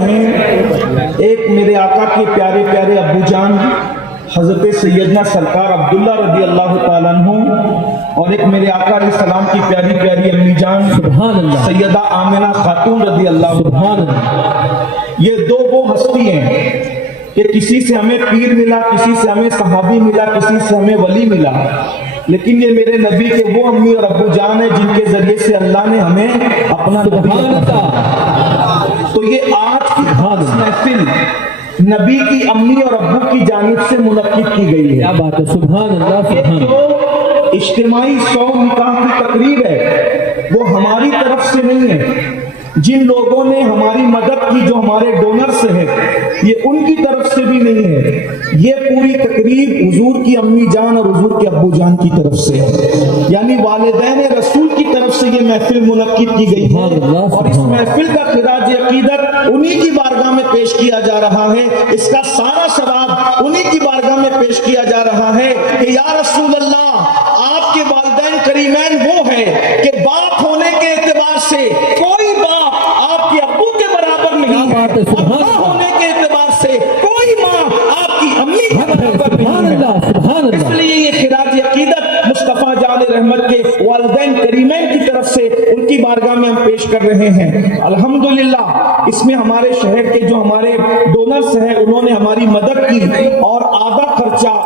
ہیں ایک میرے آقا کے پیارے پیارے ابو جان حضرت سیدنا سرکار عبداللہ رضی اللہ تعالیٰ عنہ، اور ایک میرے آقا علیہ السلام کی پیاری پیاری امی جان سیدہ آمنہ خاتون رضی اللہ عنہ۔ یہ دو وہ ہستی ہیں کہ کسی سے ہمیں پیر ملا، کسی سے ہمیں صحابی ملا، کسی سے ہمیں ولی ملا، لیکن یہ میرے نبی کے وہ امی اور ابو جان ہیں جن کے ذریعے سے اللہ نے ہمیں اپنا نبی عطا۔ تو یہ آج کی خاص محفل نبی کی امی اور ابو کی جانب سے منعقد کی گئی ہے۔ کیا بات ہے، سبحان اللہ، یہ سبحان جو اجتماعی 100 نکاح کی تقریب ہے وہ ہماری طرف سے نہیں ہے، جن لوگوں نے ہماری مدد کی، جو ہمارے ڈونرز ہیں، یہ ان کی طرف سے بھی نہیں ہے، یہ پوری تقریب حضور کی امی جان اور حضور کے ابو جان کی طرف سے ہے، یعنی والدین رسول کی طرف سے یہ محفل منعقد کی گئی ہے، اور اس محفل کا خراج عقیدت انہی کی بارگاہ میں پیش کیا جا رہا ہے، اس کا سارا ثواب انہی کی بارگاہ میں پیش کیا جا رہا ہے کہ یا رسول اللہ، آپ کے والدین کریمین وہ ہیں کہ باپ ہونے کے اعتبار سے کوئی باپ آپ کے ابو کے برابر نہیں ہے، ماں ہونے کے اعتبار سے کوئی ماں آپ کی امی کے برابر نہیں ہے۔ اس لیے یہ خراج عقیدت مصطفیٰ جان رحمت کے والدین کریمین کی طرف سے ان کی بارگاہ میں ہم پیش کر رہے ہیں۔ الحمدللہ اس میں ہمارے شہر کے جو ہمارے ڈونرز ہیں انہوں نے ہماری مدد کی، اور آدھا خرچہ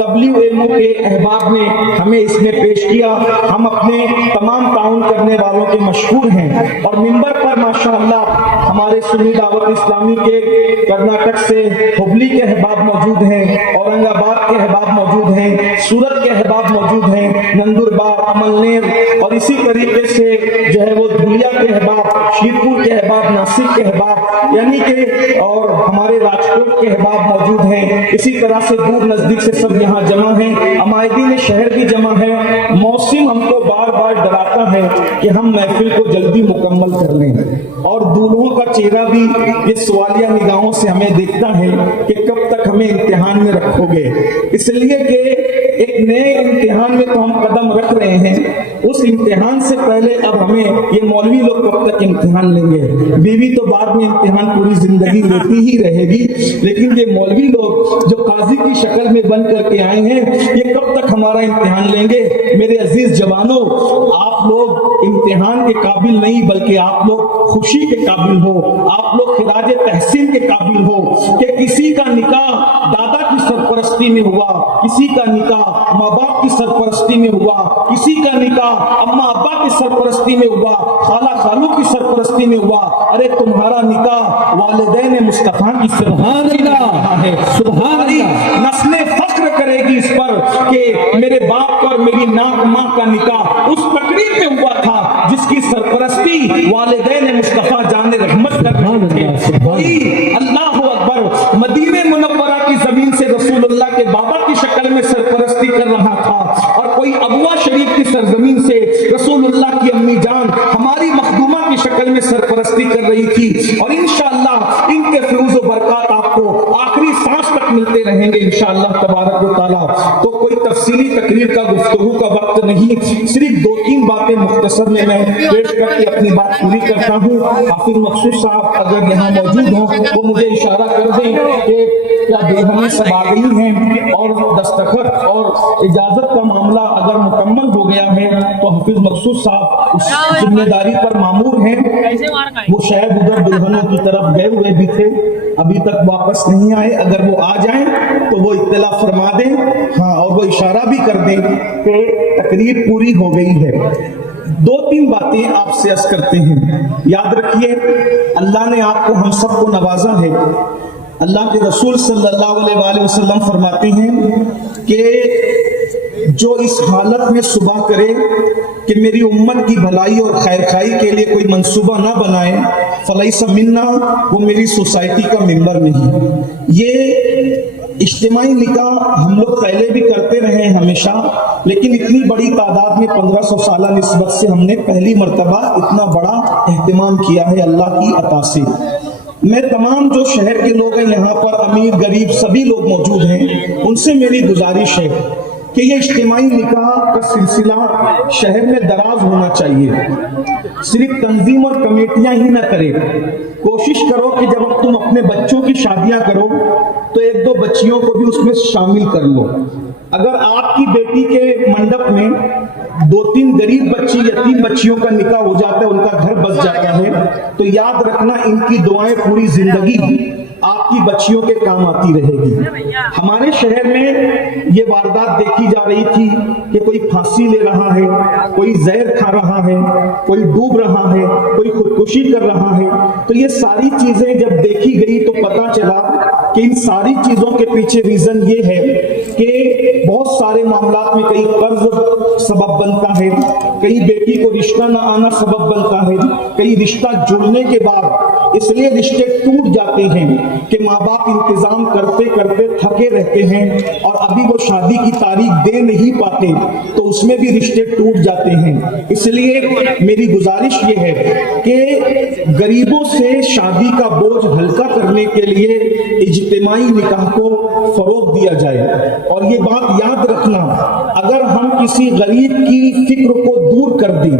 WMO کے احباب نے ہمیں اس میں پیش کیا۔ ہم اپنے تمام تعاون کرنے والوں کے مشکور ہیں، اور منبر پر ماشاءاللہ ہمارے سنی دعوت اسلامی کے کرناٹک سے ہبلی کے احباب موجود ہیں، اورنگ آباد کے احباب موجود ہیں، سورت کے احباب موجود ہیں، نندربار، عملنیر، اور اسی طریقے سے جو ہے وہ دھولیا کے احباب، شیرپور کے احباب، ناسک کے احباب، یعنی کہ اور ہمارے راجکوٹ کے احباب موجود ہیں، اسی طرح سے دور نزدیک سے سب یہاں جمع ہیں، عمائدین شہر بھی جمع ہے۔ موسم ہم کو بار بار ڈراتا ہے کہ ہم محفل کو جلدی مکمل کر لیں، اور دولہوں کا چہرہ بھی یہ سوالیہ نگاہوں سے ہمیں دیکھتا ہے کہ کب تک ہمیں امتحان میں رکھو گے، اس لیے کہ ایک نئے امتحان میں تو ہم قدم رکھ رہے ہیں، اس امتحان سے پہلے اب ہمیں یہ مولوی لوگ کب تک امتحان لیں گے، بیوی تو بعد میں امتحان پوری زندگی لیتی ہی رہے گی، لیکن یہ مولوی لوگ جو قاضی کی شکل میں بن کر کے آئے ہیں یہ کب تک ہمارا امتحان لیں گے۔ میرے عزیز جوانوں، آپ لوگ امتحان کے قابل نہیں بلکہ آپ لوگ خوشی کے قابل ہو، آپ لوگ خراج تحسین کے قابل ہو کہ کسی کا نکاح دادا کی سرپرستی میں ہوا، کسی کا نکاح ماں باپ کی سرپرستی میں ہوا، کسی کا نکاح اماں ابا کی سرپرستی میں ہوا، خالہ خالو کی سرپرستی میں ہوا، ارے تمہارا نکاح والدین مصطفیٰ کی سرپرستی میں ہوا ہے۔ سبحان اللہ، نسلیں فخر کرے گی اس پر کہ میرے باپ اور میری ناک ماں کا نکاح اس تقریب میں ہوا تھا جس کی سرپرستی والدین مصطفیٰ جان رحمت کر رہے تھے۔ کوئی اللہ اکبر مدینہ منورہ کی زمین سے رسول اللہ کے بابا کی شکل میں سرپرستی کر رہا تھا، اور کوئی ابوا شریف کی سرزمین سے رسول اللہ کی امی جان ہماری مخدومہ کی شکل میں سرپرستی کر رہی تھی، اور انشاءاللہ ان کے فیوز و برکات آپ کو آخری سانس تک ملتے رہیں گے انشاءاللہ تبارک و تعالیٰ۔ تو کوئی تفصیلی تقریر کا گفتگو کا وقت نہیں، صرف 2-3 باتیں مختصر میں پیش کر کے اپنی بات پوری کرتا ہوں۔ حافظ مقصود صاحب اگر یہاں موجود ہوں وہ مجھے اشارہ کر دیں کہ کیا بیگمیں سب آ گئی ہیں، اور دستخط اور اجازت کا معاملہ اگر مکمل ہو گیا ہے تو حافظ مقصود صاحب اس ذمہ داری پر مامور ہیں، وہ شاید ادھر دلہنوں کی طرف گئے ہوئے بھی تھے، ابھی تک واپس نہیں آئے، اگر وہ آ جائیں تو وہ اطلاع فرما دیں، ہاں، اور وہ اشارہ بھی کر دیں کہ تقریر پوری ہو گئی ہے۔ 2-3 باتیں آپ سے عرض کرتے ہیں۔ یاد رکھیے اللہ نے آپ کو ہم سب کو نوازا ہے۔ اللہ کے رسول صلی اللہ علیہ وآلہ وسلم فرماتے ہیں کہ جو اس حالت میں صبح کرے کہ میری امت کی بھلائی اور خیر خائی کے لیے کوئی منصوبہ نہ بنائے فلیس منا، وہ میری سوسائٹی کا ممبر نہیں۔ یہ اجتماعی نکاح ہم لوگ پہلے بھی کرتے رہے ہمیشہ، لیکن اتنی بڑی تعداد میں 1500 سالہ نسبت سے ہم نے پہلی مرتبہ اتنا بڑا اہتمام کیا ہے اللہ کی عطا سے۔ میں تمام جو شہر کے لوگ ہیں یہاں پر، امیر غریب سبھی لوگ موجود ہیں، ان سے میری گزارش ہے کہ یہ اجتماعی نکاح کا سلسلہ شہر میں دراز ہونا چاہیے۔ صرف تنظیم اور کمیٹیاں ہی نہ کرے، کوشش کرو کہ جب تم اپنے بچوں کی شادیاں کرو تو ایک دو بچیوں کو بھی اس میں شامل کر لو۔ اگر آپ کی بیٹی کے منڈپ میں دو تین غریب بچی، یتیم بچیوں کا نکاح ہو جاتا ہے، ان کا گھر بس جاتا ہے، تو یاد رکھنا ان کی دعائیں پوری زندگی آپ کی بچیوں کے کام آتی رہے گی۔ ہمارے شہر میں یہ واردات دیکھی جا رہی تھی کہ کوئی پھانسی لے رہا ہے، کوئی زہر کھا رہا ہے، کوئی ڈوب رہا ہے، کوئی خودکشی کر رہا ہے۔ تو یہ ساری چیزیں جب دیکھی گئی تو پتا چلا کہ ان ساری چیزوں کے پیچھے ریزن یہ ہے کہ بہت سارے معاملات میں کئی قرض سبب بنتا ہے، کئی بیٹی کو رشتہ نہ آنا سبب بنتا ہے، کئی رشتہ جڑنے کے بعد اس لیے رشتے ٹوٹ جاتے ہیں کہ ماں باپ انتظام کرتے کرتے تھکے رہتے ہیں اور ابھی وہ شادی کی تاریخ دے نہیں پاتے، تو اس میں بھی رشتے ٹوٹ جاتے ہیں۔ اس لیے میری گزارش یہ ہے کہ غریبوں سے شادی کا بوجھ ہلکا کرنے کے لیے اجتماعی نکاح کو فروغ دیا جائے۔ اور یہ بات یاد رکھنا، اگر ہم کسی غریب کی فکر کو دور کر دیں،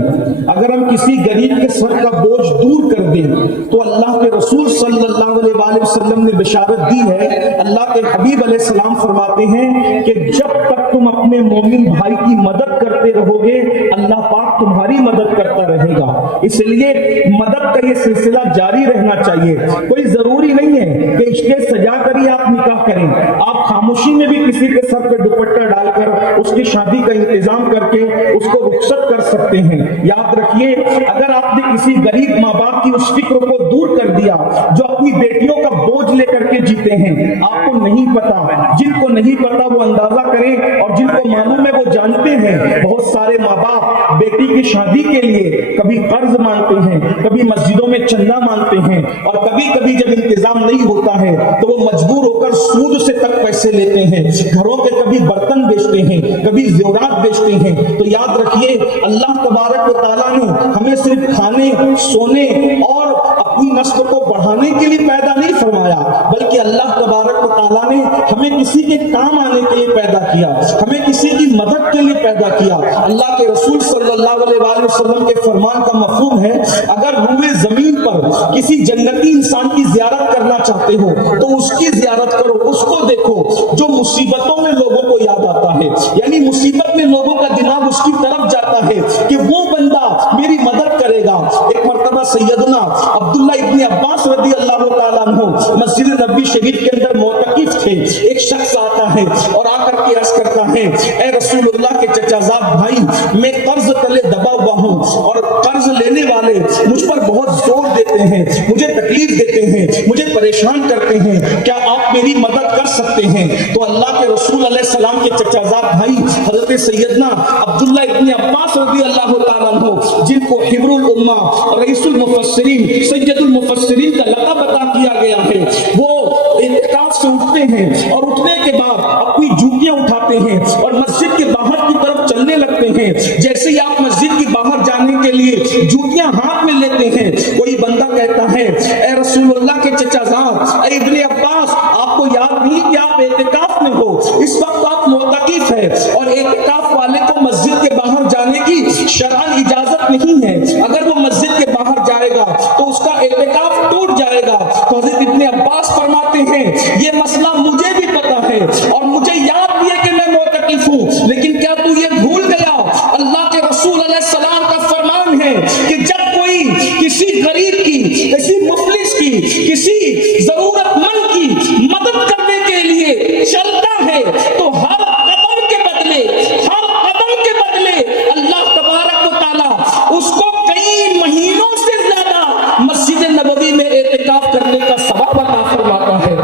اگر ہم کسی غریب کے سر کا بوجھ دور کر دیں، تو اللہ کے رسول صلی اللہ علیہ وآلہ وسلم نے بشارت دی ہے، اللہ کے حبیب علیہ السلام فرماتے ہیں کہ جب تک تم اپنے مومن بھائی کی مدد کرتے رہو گے، اللہ پاک تمہاری مدد کرتا رہے گا۔ اس لیے مدد کا یہ سلسلہ جاری رہنا چاہیے۔ کوئی ضروری نہیں ہے کہ اسٹیج سجا کر ہی آپ نکاح کریں، آپ خاموشی میں بھی کسی کے سر پہ دوپٹہ ڈال کر اس کی شادی کا انتظام کر کے اس کو رخصت کر سکتے ہیں۔ یاد رکھیے، اگر آپ نے کسی غریب ماں باپ کی اس فکر کو دور کر دیا جو اپنی بیٹیوں کا بوجھ لے کر کے جیتے ہیں، آپ کو نہیں پتا، جن کو نہیں پتا وہ اندازہ کریں، اور جن کو معلوم ہے وہ جانتے ہیں۔ بہت سارے ماں باپ بیٹی کی شادی کے لیے کبھی قرض مانگتے ہیں، کبھی مسجدوں میں چندہ مانگتے ہیں، اور کبھی کبھی جب انتظام نہیں ہوتا ہے تو وہ مجبور ہو کر سود سے تک پیسے لیتے ہیں، گھروں کے کبھی برتن بیچتے ہیں، کبھی زیورات بیچتے ہیں۔ تو یاد رکھیے، اللہ تبارک و تعالیٰ نے ہمیں صرف کھانے، سونے اور اپنی نسل کو بڑھانے کے لیے پیدا نہیں فرمایا، بلکہ اللہ تبارک و تعالیٰ نے ہمیں کسی کے کام آنے کے لیے پیدا کیا، ہمیں کسی کی مدد کے لیے پیدا کیا۔ اللہ کے رسول صلی اللہ علیہ وآلہ وسلم کے فرمان کا مفہوم ہے، اگر روئے زمین پر کسی جنتی انسان کی زیارت کرنا چاہتے ہو تو اس کی زیارت کرو، اس کو دیکھو جو مصیبتوں میں لوگوں کو یاد آتا ہے، یعنی مصیبت میں لوگوں کا دماغ اس کی طرف جاتا ہے کہ وہ بندہ میری مدد کرے گا۔ ایک مرتبہ سیدنا عبداللہ ابن عباس رضی اللہ تعالیٰ عنہ مسجد نبوی شریف کے اندر معتکف تھے۔ ایک شخص آتا ہے اور آ کر کے عرض کرتا ہے، اے رسول اللہ کے چچا زاد بھائی، میں قرض تلے دبا ہوا ہوں اور قرض لینے والے مجھ پر بہت زور دیتے ہیں، مجھے تکلیف دیتے ہیں، مجھے پریشان کرتے ہیں، کیا آپ میری مدد کر سکتے ہیں؟ تو اللہ کے رسول علیہ السلام کے چچا زاد بھائی حضرت سیدنا عبداللہ ابن عباس رضی اللہ تعالیٰ عنہ، جن کو حبر الامہ، رئیس المفسرین، سید المفسرین کا لقب عطا کیا گیا ہے، وہ اعتکاف سے اٹھتے ہیں اور اٹھنے کے بعد اپنی جوتیاں اٹھاتے ہیں اور مسجد کے باہر کی طرف چلنے لگتے ہیں۔ جیسے ہی آپ مسجد کے باہر جانے کے لیے جوتیاں ہاتھ میں لیتے ہیں، کوئی بندہ کہتا ہے، اے رسول اللہ کے چچا زاد، اے ابن عباس، آپ کو یاد نہیں کہ آپ اعتکاف میں ہو، اس وقت آپ معتکف ہے، اور اعتکاف والے کو مسجد کے باہر جانے کی شرعاً اجازت نہیں ہے۔ اگر وہ مسجد کے باہر جائے گا تو اس کا اعتکاف ٹوٹ جائے گا۔ تو حضرت ابن عباس فرماتے ہیں، یہ مسئلہ مجھے بھی پتا ہے اور مجھے یاد بھی ہے کہ میں معتکف ہوں، لیکن کیا تو یہ بھول گیا؟ اللہ کے رسول علیہ السلام کا فرمان ہے کہ جب کوئی کسی غریب کی، کسی مفلس کی، کسی ضرورت مند کی مدد کرنے کے لیے چلتا ہے تو ہر قدم کے بدلے اللہ تبارک و تعالیٰ اس کو کئی مہینوں سے زیادہ مسجد نبوی میں اعتکاف کرنے کا ثواب عطا فرماتا ہے۔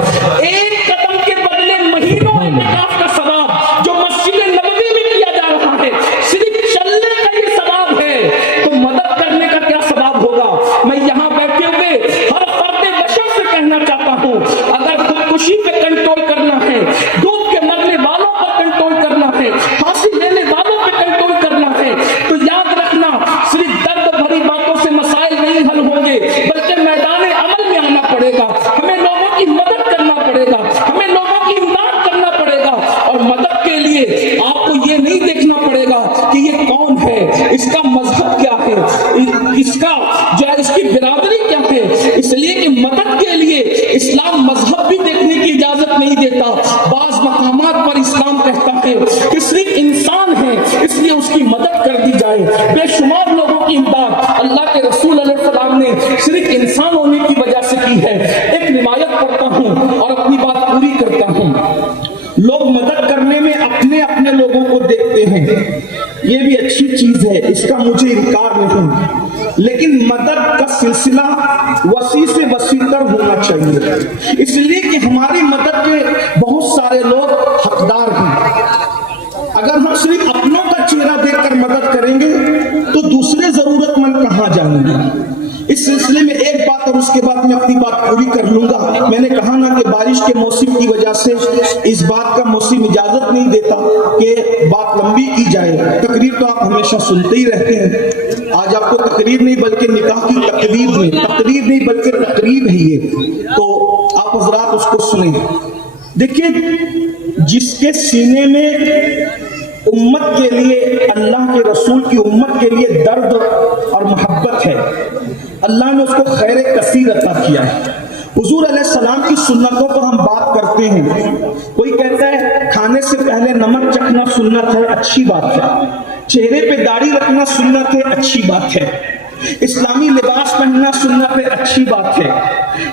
ایک قدم کے بدلے مہینوں اعتکاف کا ثواب جو مسجد نبوی میں کیا جا رہا ہے، صرف چلنے کا یہ ثواب ہے، تو مدد کرنے کا کیا ثواب ہوگا؟ میں یہاں بیٹھے ہوئے ہر فرد بشر سے کہنا چاہتا ہوں، اگر خودکشی پہ کنٹرول کرنا ہے، دودھ کے مرنے والوں پر کنٹرول کرنا ہے، پھانسی لینے والوں پہ کنٹرول کرنا ہے، تو یاد رکھنا صرف درد بھری باتوں سے مسائل نہیں حل ہوں گے، بلکہ میدان عمل میں آنا پڑے گا، ہمیں لوگوں کی مدد کرنا پڑے گا، ہمیں لوگوں کی امداد کرنا پڑے گا، اور مدد کے لیے آپ کو یہ نہیں دیکھنا پڑے گا کہ یہ کون ہے، اس کا مذہب کیا ہے، اس کا دیکھیے اسلام مذہب بھی دیکھنے کی اجازت نہیں دیتا. بعض مقامات پر اسلام کہتا ہے کہ صرف انسان ہے اس لیے اس کی مدد کر دی جائے. بے شمار لوگوں کی امداد اللہ کے رسول علیہ السلام نے صرف انسان ہونے کی وجہ سے کی ہے. ایک روایت پڑھتا ہوں اور اپنی بات پوری کرتا ہوں. لوگ مدد کرنے میں اپنے اپنے لوگوں کو دیکھتے ہیں، یہ بھی اچھی چیز ہے، اس کا مجھے انکار نہیں، لیکن مدد کا سلسلہ وسیع سے وسیع تر ہونا چاہیے، اس لیے کہ ہماری مدد کے بہت سارے لوگ حقدار ہیں. اگر ہم صرف اپنوں کا چہرہ دیکھ کر مدد کریں گے تو دوسرے ضرورت مند کہاں جائیں گے. اس سلسلے میں ایک بات اور اس کے بعد میں اپنی بات پوری کر لوں گا. میں نے کہا نا کہ بارش کے موسم کی وجہ سے اس بات کا موسم اجازت نہیں دیتا کہ بات لمبی کی جائے. تقریر تو آپ ہمیشہ سنتے ہی رہتے ہیں، آج آپ کو تقریر نہیں بلکہ نکاح کی تقریب میں، تقریر نہیں بلکہ تقریب ہے یہ، تو آپ حضرات اس کو سنیں. دیکھیے جس کے سینے میں امت کے لیے، اللہ کے رسول کی امت کے لیے درد اور محبت ہے، اللہ نے اس کو خیر کثیر عطا کیا ہے. حضور علیہ السلام کی سنتوں پر ہم بات کرتے ہیں. کوئی کہتا ہے کھانے سے پہلے نمک چکھنا سنت ہے، اچھی بات ہے. چہرے پہ داڑھی رکھنا سنت ہے، اچھی بات ہے. اسلامی لباس پہننا سنت ہے، اچھی بات ہے.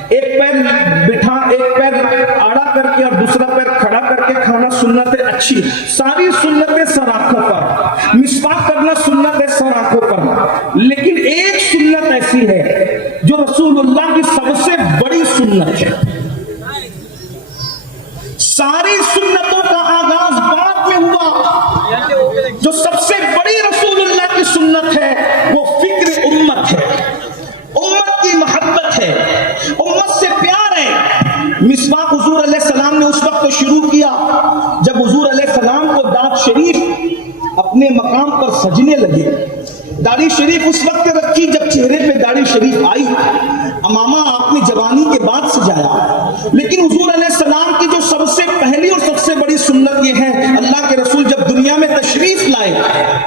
ایک پیر بٹھا، ایک پیر آڑا کر کے اور دوسرا پیر کھڑا کر کے کھانا سنت ہے، اچھی. ساری سنتیں سر آنکھوں پر. مسواک کرنا سنت ہے سر آنکھوں پر. لیکن ایک سنت ایسی ہے جو رسول اللہ کی سب سے بڑی سنت ہے. ساری سنتوں کا آغاز بعد میں ہوا. جو سب سے بڑی رسول اللہ کی سنت ہے وہ فکر امت ہے، امت کی محبت ہے، امت سے پیار ہے. مسواک حضور علیہ السلام نے اس وقت شروع کیا جب حضور علیہ السلام کو دانت شریف اپنے مقام پر سجنے لگے. داڑھی شریف اس وقت رکھی جب چہرے پہ داڑھی شریف آئی. امامہ آپ نے جوانی کے بعد سجایا. لیکن حضور علیہ السلام کی جو سب سے پہلی اور سب سے بڑی سنت یہ ہے، اللہ کے رسول جب دنیا میں تشریف لائے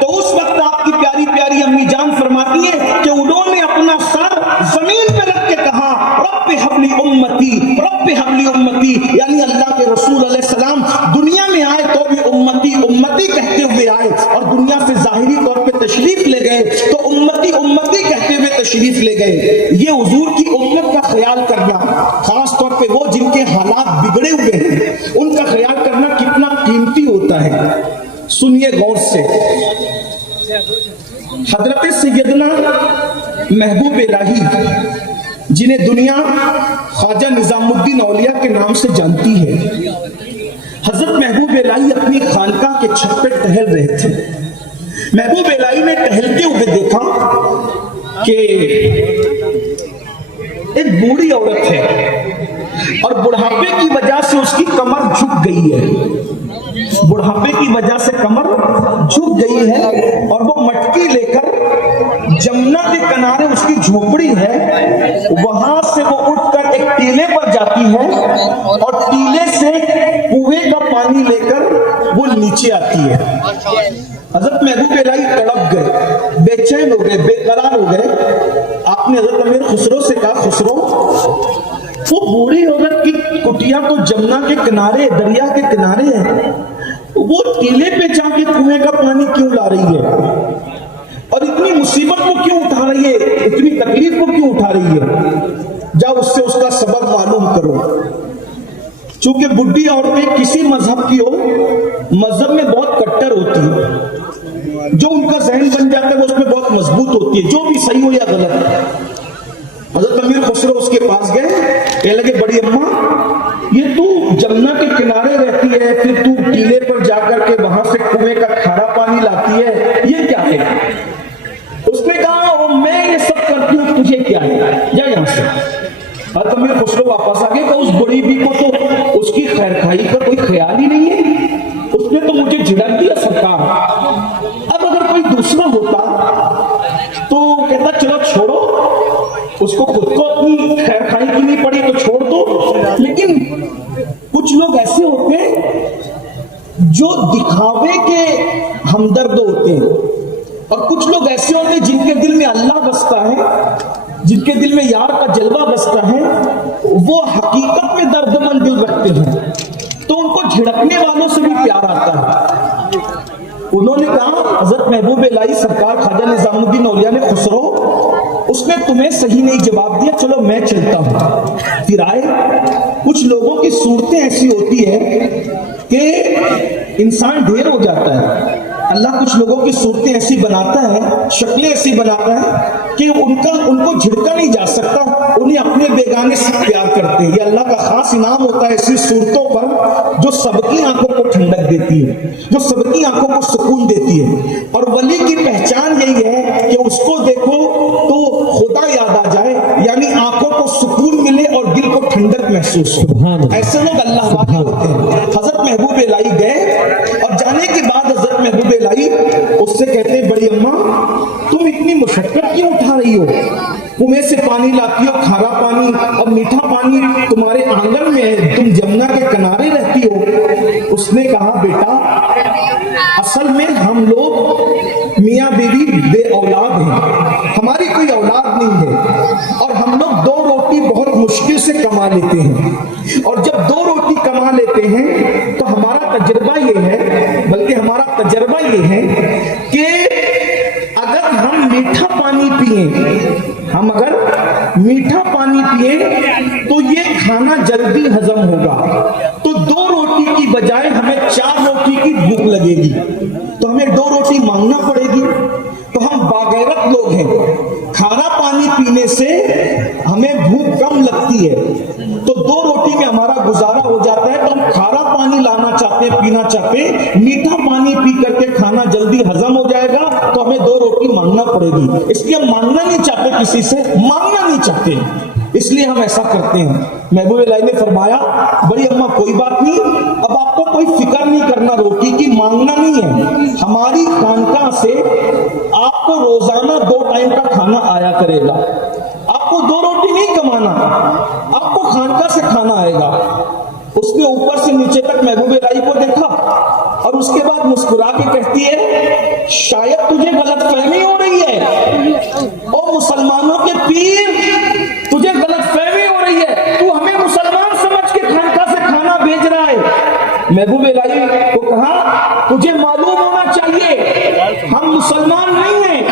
تو اس وقت آپ کی پیاری پیاری امی جان فرماتی ہیں کہ انہوں نے اپنا سر زمین پہ رکھ کے کہا رب حبلی امتی، رب حبلی امتی. یعنی اللہ کے رسول علیہ السلام دنیا میں آئے تو بھی امتی امتی کہتے ہوئے آئے، اور دنیا سے ظاہری طور پہ تشریف لے گئے تو امتی امتی کہتے ہوئے تشریف لے گئے. یہ حضور کی امت کا خیال کرنا، خاص طور پہ وہ جن کے حالات بگڑے ہوئے ہیں، ان کا خیال کرنا کتنا قیمتی ہوتا ہے. سنیے غور سے. حضرت سیدنا محبوب الہی جنہیں دنیا خواجہ نظام الدین اولیاء کے نام سے جانتی ہے، حضرت محبوب الہی اپنی خانقاہ کے چھت پہ ٹہل رہے تھے. محبوب الہی نے ٹہلتے ہوئے دیکھا کہ ایک بوڑھی عورت ہے اور بڑھاپے کی وجہ سے اس کی کمر جھک گئی ہے. بڑھاپے کی وجہ سے کمر جھک گئی ہے اور وہ مٹکی لے کر جمنا کے کنارے اس کی جھوپڑی ہے، وہاں سے وہ اٹھ کر ایک ٹیلے پر جاتی ہے اور ٹیلے سے کنویں کا پانی لے کر وہ نیچے آتی ہے. حضرت محبوب الہی تڑپ گئے، بے چین ہو گئے، بے قرار ہو گئے. آپ نے حضرت امیر خسرو سے کہا خسرو، وہ بوڑھی عورت کی کٹیا تو جمنا کے کنارے، دریا کے کنارے ہے، وہ ٹیلے پہ جا کے کنویں کا پانی کیوں لا رہی ہے اور اتنی مصیبت کو کیوں اٹھا رہی ہے، اتنی تکلیف کو کیوں اٹھا رہی ہے؟ جاؤ اس سے اس کا سبب معلوم کرو. چونکہ بڈھی عورتیں کسی مذہب کی ہو، مذہب میں بہت کٹر ہوتی ہے، جو ان کا ذہن بن جاتا ہے وہ اس میں بہت مضبوط ہوتی ہے، جو بھی صحیح ہو یا غلط ہے. حضرت امیر خسرو اس کے پاس گئے، کہنے لگے بڑی اماں، یہ تو جمنا کے کنارے رہتی ہے، پھر تو ٹیلے پر جا کر کے وہاں سے کنویں کا کھارا پانی لاتی ہے، یہ کیا ہے؟ اس نے کہا میں یہ سب کرتی ہوں، تجھے کیا ہے، جا یہاں سے. حضرت امیر خسرو واپس آ گئے کہ اس بڑی بی کو تو اس کی خیر خائی کا کوئی خیال ہی نہیں ہے، اس نے تو مجھے جھڑک دیا سرکار. اب اگر کوئی دوسرا ہوتا تو کہتا چلو چھوڑو، اس کو خود کو اپنی خیر خائی کی نہیں پڑی تو چھوڑ دو. لیکن کچھ لوگ ایسے ہوتے ہیں جو دکھاوے کے ہمدرد ہوتے ہیں، اور کچھ لوگ ایسے ہوتے ہیں جن کے دل میں اللہ بستا ہے، جن کے دل میں یار کا جلوہ بستا ہے وہ حقیقت میں درد مند دل رکھتے ہیں، تو ان کو جھڑکنے والوں سے بھی پیار آتا ہے۔ انہوں نے کہا حضرت محبوب الہی سرکار خواجہ نظام الدین اولیاء نے خسرو، اس نے تمہیں صحیح نہیں جواب دیا، چلو میں چلتا ہوں۔ پھر آئے، کچھ لوگوں کی صورتیں ایسی ہوتی ہے کہ انسان ڈھیر ہو جاتا ہے، اللہ کچھ لوگوں کی صورتیں ایسی بناتا ہے، شکلیں ایسی بناتا ہے کہ ان کو جھڑکا نہیں جا سکتا، انہیں اپنے بیگانے سے پیار کرتے ہیں۔ یہ اللہ کا خاص انعام ہوتا ہے ایسی صورتوں پر جو سب کی آنکھوں کو ٹھنڈک دیتی ہے، جو سب کی آنکھوں کو سکون دیتی ہے۔ اور ولی کی پہچان یہی ہے کہ اس کو دیکھو تو خدا یاد آ جائے، یعنی آنکھوں کو سکون ملے اور دل کو ٹھنڈک محسوس ہو۔ ایسے لوگ اللہ والے ہوتے ہیں۔ حضرت محبوب الہی گئے اور جانے کے بعد حضرت محبوب الہی اس سے کہتے ہیں بڑی اماں تم اتنی مشقت کیوں اٹھا رہی ہو، کنویں سے پانی لاتی ہو، کھارا پانی اور میٹھا پانی تمہارے آنگن میں ہے، تم جمنا کے کنارے رہتی ہو۔ اس نے کہا بیٹا اصل میں ہم لوگ میاں بیوی بے اولاد ہیں، ہماری کوئی اولاد نہیں ہے، اور ہم لوگ دو روٹی بہت مشکل سے کما لیتے ہیں، اور جب دو روٹی کما لیتے ہیں تو ہمارا تجربہ یہ ہے، بلکہ ہمارا تجربہ یہ ہے کہ اگر ہم میٹھا پانی پئیں، ہم اگر میٹھا پانی پئیں تو یہ کھانا جلدی ہضم ہوگا، تو دو روٹی کی بجائے ہمیں 4 روٹی کی بھوک لگے گی، تو ہمیں 2 روٹی مانگنا پڑے گی، تو ہم باغیرت لوگ ہیں، کھارا پانی پینے سے ہمیں بھوک کم لگتی ہے، تو 2 روٹی میں ہمارا گزارا ہو جاتا ہے، تو ہم کھارا پانی لانا چاہتے ہیں، پینا چاہتے ہیں، میٹھا پانی پی کر کے کھانا جلدی ہضم ہو جائے گا تو ہمیں 2 روٹی مانگنا پڑے گی، اس لیے ہم مانگنا نہیں چاہتے، کسی سے مانگنا نہیں چاہتے، اس لیے ہم ایسا کرتے ہیں۔ محبوب الہی نے فرمایا بڑی اماں کوئی بات نہیں، اب آپ کو کوئی فکر نہیں کرنا، روٹی کی مانگنا نہیں ہے، ہماری خانقاہ سے آپ کو روزانہ 2 ٹائم کا کھانا آیا کرے گا، آپ کو 2 روٹی نہیں کمانا، آپ کو خانقاہ سے کھانا آئے گا۔ اس نے اوپر سے نیچے تک محبوب الہی کو دیکھا اور اس کے بعد مسکرا کے کہتی ہے شاید تجھے غلط فہمی ہو رہی ہے، او مسلمانوں کے پیر تجھے غلط فہمی ہو رہی ہے، تو ہمیں مسلمان سمجھ کے خانقاہ سے کھانا بھیج رہا ہے۔ محبوب الہی کو کہا تجھے معلوم ہونا چاہیے ہم مسلمان نہیں ہیں،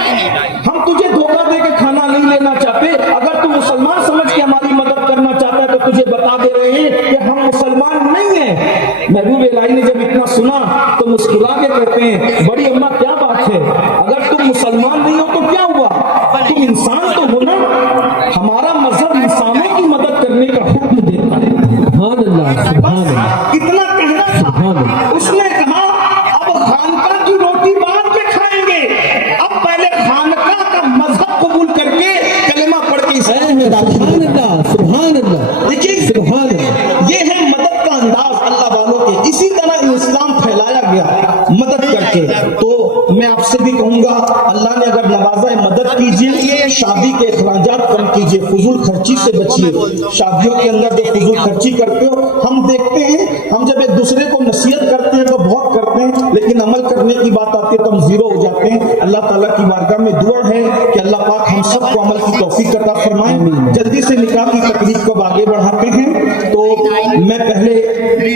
ہم تجھے دھوکہ دے کے کھانا نہیں لینا چاہتے، اگر تو مسلمان سمجھ کے ہماری مدد کرنا چاہتا ہے تو تجھے بتا دے رہے ہیں کہ ہم مسلمان نہیں ہیں۔ محبوب الہی نے جب اتنا سنا تو مسکرا کے کہتے ہیں بڑی اماں کیا بات ہے، اگر تم مسلمان نہیں ہو تو کیا ہوا، تم انسان تو ہو نا، ہمارا مذہب انسانوں کی مدد کرنے کا حکم دیتا ہے۔ سبحان اللہ، سبحان اللہ، کتنا کہنا تھا۔ اس نے کہا اب خانقاہ کی روٹی بعد میں کھائیں گے، اب پہلے خانقاہ کا مذہب قبول کر کے کلمہ پڑھ کے اسلام میں داخل۔ سبحان اللہ، سبحان اللہ، دیکھیے سبحان اللہ، یہ ہے مدد کا انداز اللہ والوں کے، اسی طرح اسلام پھیلایا گیا مدد کر کے۔ تو میں آپ سے بھی کہوں گا اللہ نے اگر نوازا ہے مدد کیجیے، شادی کے اخراجات کم کیجیے، فضول خرچی سے بچیے، شادیوں کے اندر جو فضول خرچی کرتے ہو، ہم دیکھتے ہیں ہم جب ایک دوسرے کو نصیحت کرتے ہیں تو بہت کرتے ہیں، لیکن عمل کرنے کی بات آتی ہے تو ہم زیرو ہو جاتے ہیں۔ اللہ تعالیٰ کی بارگاہ میں دعا ہے کہ اللہ پاک ہم سب کو عمل کی توفیق عطا فرمائیں۔ جلدی سے نکاح کی تقریب کو آگے بڑھاتے ہیں، تو میں پہلے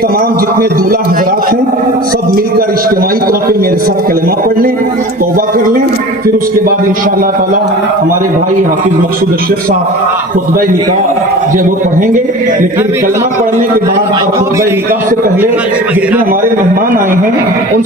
تمام جتنے دولہا حضرات ہیں سب مل کر اجتماعی طور پہ میرے ساتھ کلمہ پڑھ لیں، توبہ کر لیں، پھر اس کے بعد انشاءاللہ تعالیٰ ہمارے بھائی حافظ مقصود اشرف صاحب خطبہ نکاح جو وہ پڑھیں گے، لیکن کلمہ پڑھنے کے بعد اور خطبہ نکاح سے پہلے جتنے ہمارے مہمان آئے ہیں ان